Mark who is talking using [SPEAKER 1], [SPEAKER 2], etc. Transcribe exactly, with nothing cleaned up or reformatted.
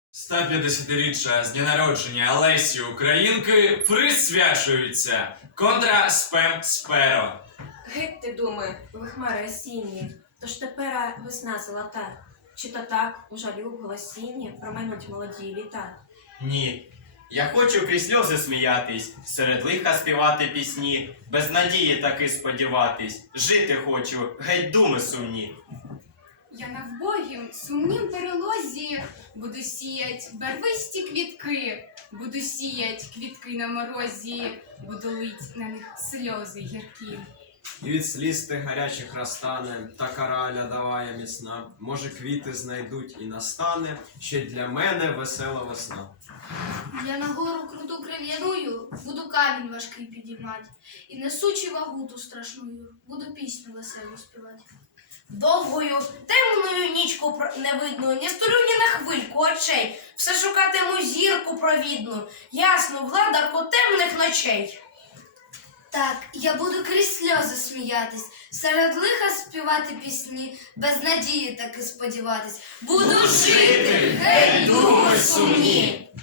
[SPEAKER 1] сто п'ятдесятиріччя з дня народження Лесі Українки присвячується контра спем сперо.
[SPEAKER 2] Геть ти, думи, ви хмари осінні, тож тепера весна золота. Чи то так у жалю в голосінні проминуть молоді літа?
[SPEAKER 3] Ні. Я хочу крізь сльози сміятись, серед лиха співати пісні, без надії таки сподіватись. Жити хочу, геть думи сумні.
[SPEAKER 4] Я на вбогім, сумнім перелозі буду сіять барвисті квітки, буду сіять квітки на морозі, буду лить на них сльози гіркі.
[SPEAKER 5] І від сліз тих гарячих розтане, та кара лядова міцна. Може, квіти знайдуть і настане ще для мене весела весна.
[SPEAKER 6] Я на гору круту крив'яную буду камінь важкий підіймать, і несучи вагу ту страшную, буду пісню веселу співати.
[SPEAKER 7] Довгою, темною нічку не видно, ні столю, ні на хвильку очей. Все шукатиму зірку провідну, ясну владарку темних ночей.
[SPEAKER 6] Так, я буду крізь сльози сміятись, серед лиха співати пісні, без надії таки сподіватись. Буду жити, гей, думи сумні!